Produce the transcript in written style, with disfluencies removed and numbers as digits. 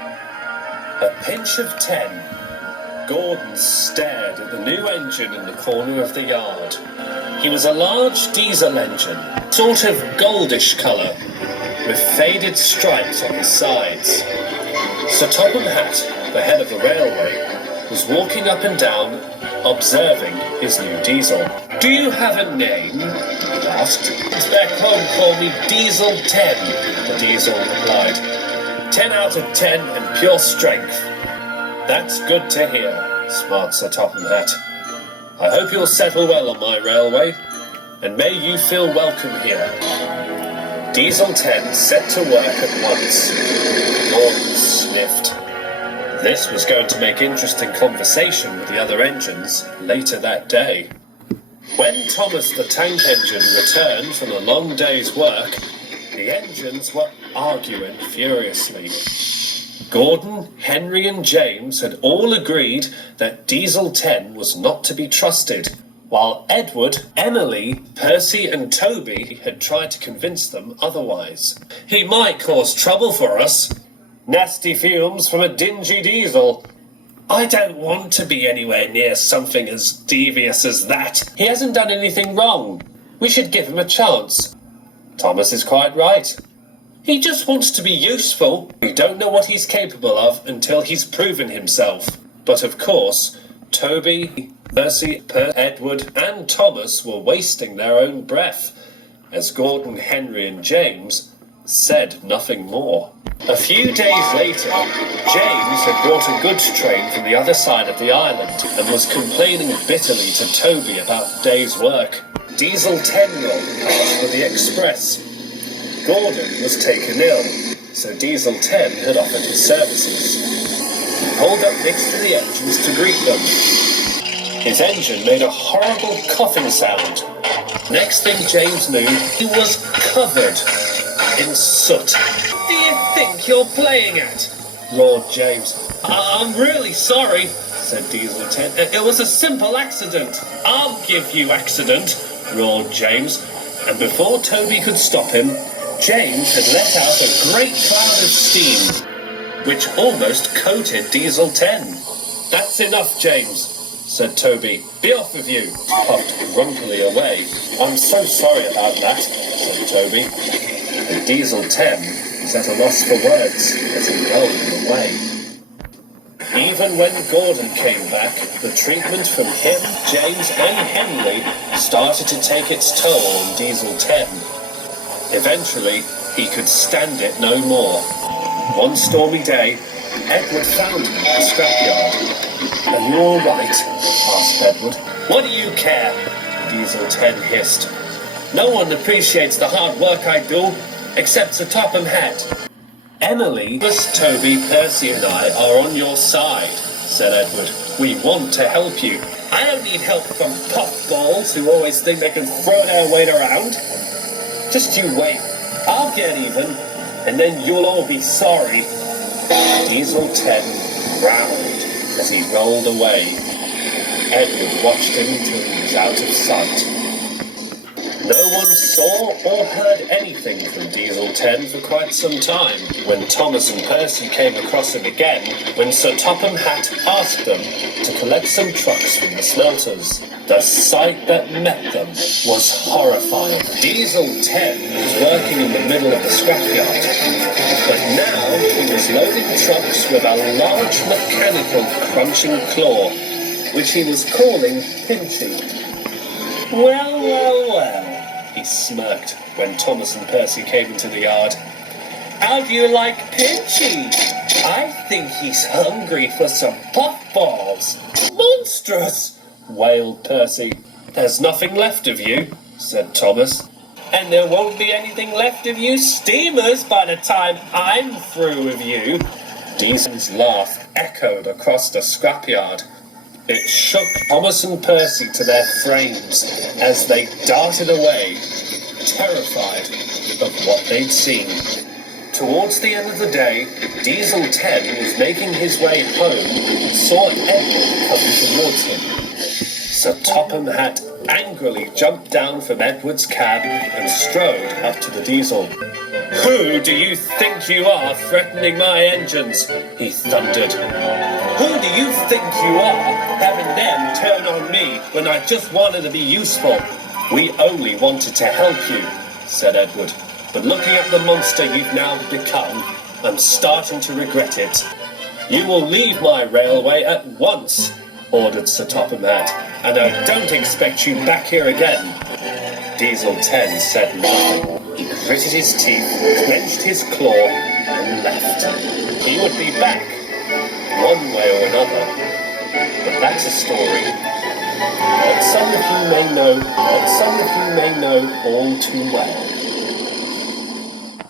A pinch of 10. Gordon stared at the new engine in the corner of the yard. He was a large diesel engine, sort of goldish colour, with faded stripes on his sides. Sir Topham Hatt, the head of the railway, was walking up and down, observing his new diesel. "Do you have a name?" he asked. "Back home call me Diesel 10, the diesel replied. 10 out of 10 and pure strength. "That's good to hear," smiled Sir Topham Hatt. "I hope you'll settle well on my railway, and may you feel welcome here." Diesel 10 set to work at once. Gordon sniffed. This was going to make interesting conversation with the other engines later that day. When Thomas the Tank Engine returned from a long day's work, the engines were arguing furiously. Gordon, Henry and James had all agreed that Diesel 10 was not to be trusted, while Edward, Emily, Percy and Toby had tried to convince them otherwise. "He might cause trouble for us. Nasty fumes from a dingy diesel. I don't want to be anywhere near something as devious as that. He hasn't done anything wrong. We should give him a chance." Thomas is quite right. He just wants to be useful. We don't know what he's capable of until he's proven himself. But of course, Toby, Percy, Edward and Thomas were wasting their own breath, as Gordon, Henry and James said nothing more. A few days later, James had brought a goods train from the other side of the island and was complaining bitterly to Toby about the day's work. Diesel 10 rolled past with the express. Gordon was taken ill, so Diesel 10 had offered his services. He pulled up next to the engines to greet them. His engine made a horrible coughing sound. Next thing James knew, he was covered in soot. "Do you think you're playing at?" roared James. "I'm really sorry," said Diesel 10. "It was a simple accident." "I'll give you accident," roared James. And before Toby could stop him, James had let out a great cloud of steam, which almost coated Diesel 10. "That's enough, James," said Toby. "Be off with you," puffed grumpily away. "I'm so sorry about that," said Toby. And Diesel 10 was at a loss for words as he rolled away. Even when Gordon came back, the treatment from him, James and Henry started to take its toll on Diesel 10. Eventually, he could stand it no more. One stormy day, Edward found him at the scrapyard. "Are you all right?" asked Edward. "What do you care?" Diesel 10 hissed. "No one appreciates the hard work I do, except Sir Topham Hatt." "Emily, Toby, Percy and I are on your side," said Edward. "We want to help you." "I don't need help from puffballs who always think they can throw their weight around. Just you wait. I'll get even, and then you'll all be sorry." Diesel 10 growled as he rolled away. Edward watched him until he was out of sight. No one saw or heard anything from Diesel 10 for quite some time. When Thomas and Percy came across him again, when Sir Topham Hatt asked them to collect some trucks from the smelters, the sight that met them was horrifying. Diesel 10 was working in the middle of the scrapyard, but now he was loading trucks with a large mechanical crunching claw, which he was calling Pinchy. "Well, well, well," he smirked when Thomas and Percy came into the yard. "How do you like Pinchy? I think he's hungry for some puffballs." "Monstrous!" wailed Percy. "There's nothing left of you," said Thomas. "And there won't be anything left of you steamers by the time I'm through with you." Diesel's laugh echoed across the scrapyard. It shook Thomas and Percy to their frames as they darted away, terrified of what they'd seen. Towards the end of the day, Diesel 10 was making his way home and saw Edward coming towards him. Sir Topham Hatt angrily jumped down from Edward's cab and strode up to the Diesel. Who do you think you are threatening my engines? He thundered. Who do you think you are having them turn on me when I just wanted to be useful? We only wanted to help you, said Edward. But looking at the monster you've now become, I'm starting to regret it. You will leave my railway at once, ordered Sir Topham Hatt, and I don't expect you back here again. Diesel 10 said nothing. He gritted his teeth, clenched his claw, and left. He would be back, one way or another. But that's a story that some of you may know all too well.